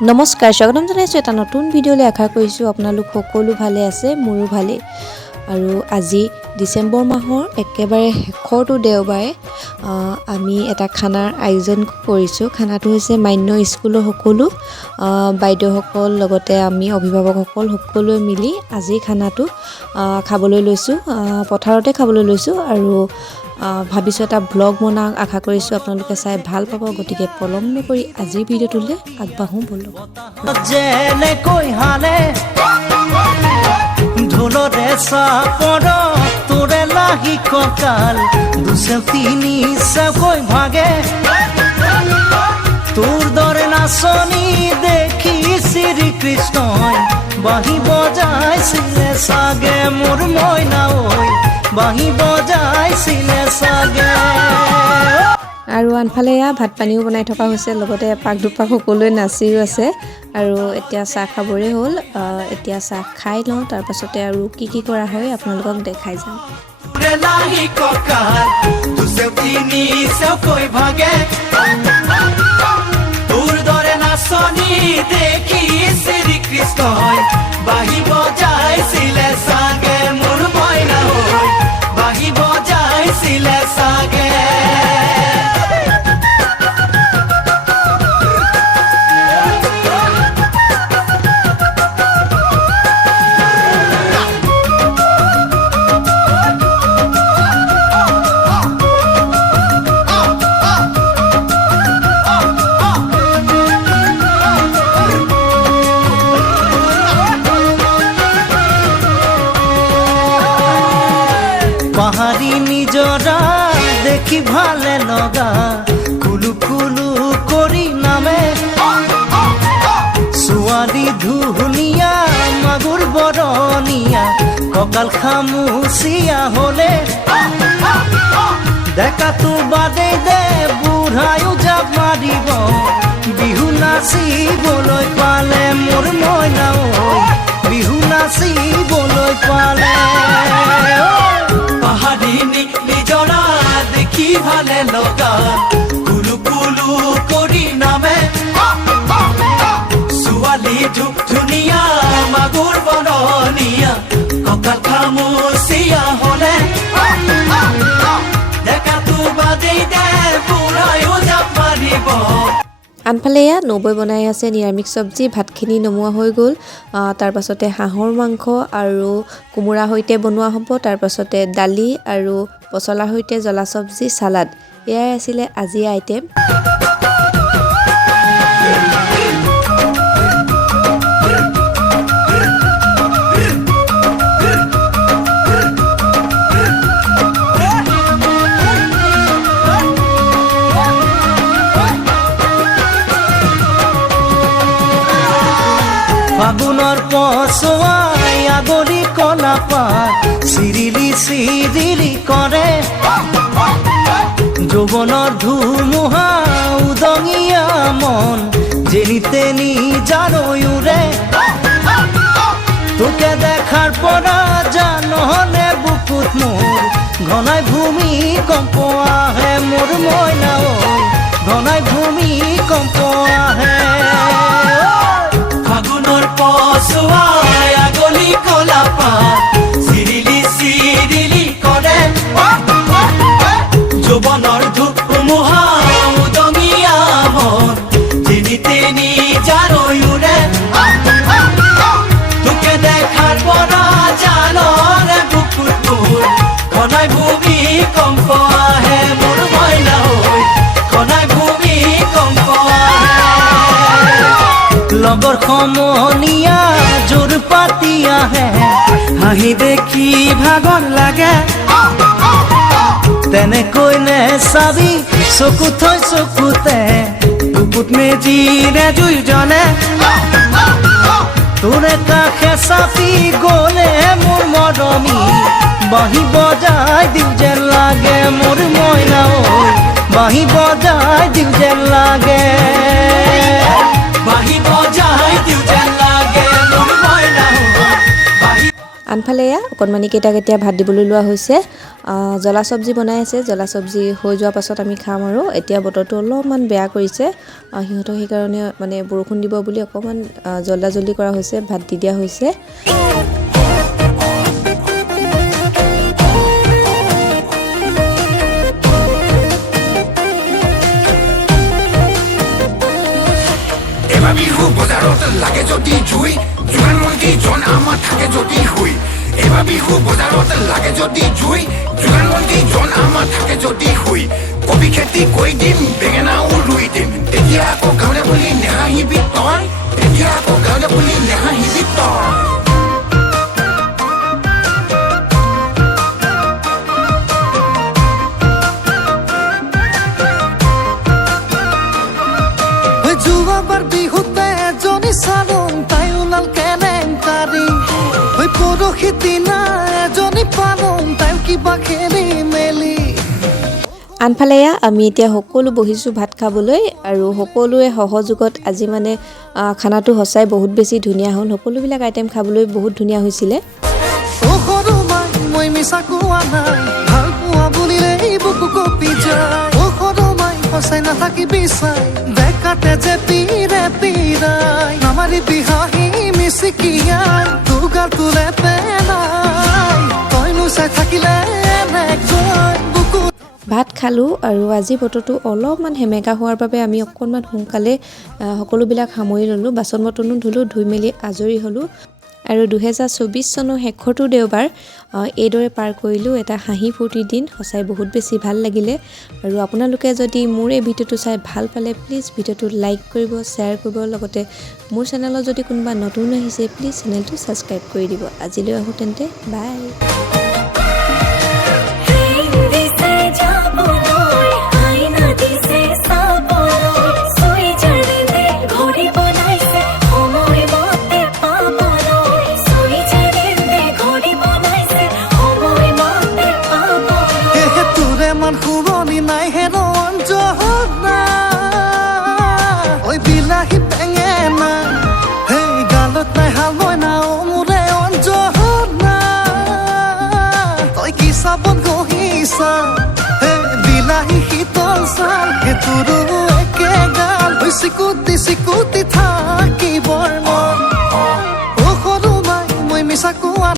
নমস্কাৰ স্বাগতম জনাইছো এটা নতুন ভিডিঅ'লৈ আশা কৰিছো আপোনালোক সকলো ভালে আছে ময়ো ভালে আৰু আজি ডিসেম্বৰ মাহৰ একেবাৰে শেষৰটো দেওবাৰে আমি এটা খানাৰ আয়োজন কৰিছো খানাটো হৈছে মান্য স্কুলৰ সকলো বাইদেউসকল লগতে আমি অভিভাৱকসকল সকলোৱে মিলি আজি খানাটো খাবলৈ লৈছো পথাৰতে খাবলৈ লৈছো আৰু ভাবিছো এটা ব্লগ বনা আশা কৰিছো আপোনালোকে চাই ভাল পাব গতিকে পলম নকৰি আজি ভিডিঅ'টোলৈ আগবাঢ়ো বলক যেনে কই হালে ঢোলৰে চাপৰ তোৰে লাহি কঁকাল দুচেও তিনি চেওকৈ ভাগে তোৰ দৰে নাচনি দেখি শ্ৰীকৃষ্ণই বাঁহী বজাইছিলে চাগে মোৰ মইনা ঐ বাঁহী বজাইছিলে চাগে আৰু আনফালে ভাত পানীও বনাই থকা হৈছে লগতে পাক দুপাক সকলোৱে নাচিও আছে আৰু এতিয়া চাহ খাবৰে হ'ল এতিয়া চাহ খাই লওঁ তাৰ পাছতে আৰু কি কৰা হয় আপোনালোকক দেখাই যাম লাহি কঁকাল দুচেও তিনি চেওকৈ ভাগে তোৰ দৰে নাচনি দেখি শ্ৰীকৃষ্ণই বাঁহী বজাইছিলে চাগে মোৰ মইনা ঐ বাঁহী বজাইছিলে চাগে পাহাড়ি নিজৰা দেখি ভালে লগা কুলু কুলু কৰি নামে ছোৱালী ধুনীয়া মাগুৰ বৰণীয়া কঁকাল খামুচিয়া হলে দেখাতো বাদে দে বুঢ়ায়ো জাপ মাৰিব বিহু নাচিবলৈ পালে মোৰ মইনা ঐ বিহু নাচিবলৈ পালে পাহাড়ি নিজৰা দেখি ভালে লগা কুলু কুলু কৰি নামে ছোৱালী ধুনীয়া মাগুৰ বৰণীয়া কঁকাল খামুচিয়া হলে দেখাতো বাদেই দে বুঢ়ায়ো জাপ মাৰিব আনফালে নবৈ বনাই আছে নিৰামিষ চব্জি ভাতখিনি নমোৱা হৈ গ'ল তাৰ পাছতে হাঁহৰ মাংস আৰু কোমোৰা সৈতে বনোৱা হ'ব তাৰ পাছতে দালি আৰু পচলাৰ সৈতে জ্বলা চব্জি সালাড এয়াই আছিলে আজি আইটেম ফাগুনৰ পছুৱাই আগলি কলা পাত চিৰিলি চিৰিলি কৰে যৌৱনৰ ধুমুহা উদঙীয়া মন যেনি তেনি জানৈৰে তোকে দেখাৰ পৰা জানহলে বুকুত মোৰ ঘনাই ভূমি কম্প আহে মোৰ মইনা ঐ ঘনাই ভূমি কম্প আহে ফাগুনৰ পছুৱাই আগলি কলা পাত চিৰিলি চিৰিলি কৰে যৌৱনৰ ধুমুহা উদঙীয়া মন যেনি তেনি জানৈৰে তোকে দেখাৰ পৰা জানৰে বুকুত মোৰ ঘনাই ভূমি কম্প আহে মোৰ মইনা ঐ ঘনাই ভূমি কম্প লগৰ সমনীয়া জোৰ পাতি আহে হাঁহি দেখি ভাগৰ লাগে তেনেকৈ নে চাবি চকু থৈ চকুতে বুকুত মেজিৰে দুইজনে তোৰে কাষে চাপি গ'লে মোৰ মৰমী বাঁহী বজাই দিওঁ যেন লাগে মোৰ মইনা ঐ বাঁহী বজাই দিওঁ যেন লাগে বাঁহী বজাই দিওঁ যেন লাগে মোৰ মইনা ঐ আনফালে এয়া অকণমানিকেইটাক এতিয়া ভাত দিবলৈ লোৱা হৈছে জ্বলা চব্জি বনাই আছে জ্বলা চব্জি হৈ যোৱাৰ পাছত আমি খাম আৰু এতিয়া বতৰটো অলপমান বেয়া কৰিছে সিহঁতক সেইকাৰণে মানে বৰষুণ দিব বুলি অকণমান জল্দি কৰা হৈছে ভাত দি দিয়া হৈছে বিহু বজাৰত লাগে যদি জুই যোগান মন্ত্ৰী জন আমাৰ থাকে যদি হুই এইবাৰ বিহু বজাৰত লাগে যদি জুই যোগান মন্ত্ৰী জন আমাৰ থাকে যদি হুই কবি খেতি কৰি দিম বেঙেনাও ৰুই দিম তেতিয়া আকৌ গাঁৱলীয়া বুলি নেহাঁহিবি তই তেতিয়া আকৌ গাঁৱলীয়া বুলি নেহাঁহিবি তই যোৱাবাৰ বিহুতে এজনী চালোং তাই ওলাল কেলেংকাৰী পৰহি দিনা এজনী পালোং তাই কিবা খেলি মেলি আনফালে এয়া আমি এতিয়া সকলো বহিছোঁ ভাত খাবলৈ আৰু সকলোৱে সহযোগত আজি মানে খানাটো সঁচাই বহুত বেছি ধুনীয়া হ'ল সকলোবিলাক আইটেম খাবলৈ বহুত ধুনীয়া হৈছিলে সৰু মাই মই মিছা কোৱা নাই ভাল পোৱা বুলিলেই বুকু কপি যায় সৰু মাই সঁচাই নাথাকি বিচাই বেকাতে যে পিৰে পিৰাই নামাৰিবি হাঁহি মিচিকিয়াই দুগাৰ তোলে পেলাই তইনো চাই থাকিলে বুকু ভাত খালোঁ আৰু আজি বতৰটো অলপমান সেমেকা হোৱাৰ বাবে আমি অকণমান সোনকালে সকলোবিলাক সামৰি ল'লোঁ বাচন বৰ্তনো ধুলোঁ ধুই মেলি আজৰি হ'লোঁ আৰু 2024 চনৰ শেষৰটো দেওবাৰ এইদৰে পাৰ কৰিলোঁ এটা হাঁহি ফূৰ্তিৰ দিন সঁচাই বহুত বেছি ভাল লাগিলে আৰু আপোনালোকে যদি মোৰ এই ভিডিঅ'টো চাই ভাল পালে প্লিজ ভিডিঅ'টো লাইক কৰিব শ্বেয়াৰ কৰিব লগতে মোৰ চেনেলত যদি কোনোবা নতুন আহিছে প্লিজ চেনেলটো ছাবস্ক্ৰাইব কৰি দিব আজিলৈ আহোঁ তেন্তে বাই শুৱনি নাই হেনো অঞ্জহত না ঐ বিলাহী বেঙেনা সেই গালত নাই হাল মই না মোৰে অঞ্জহত না তই কি চাবত গহিছা সেই বিলাহী শীতল চাল সেইটোৰো একে গাল চিকুটি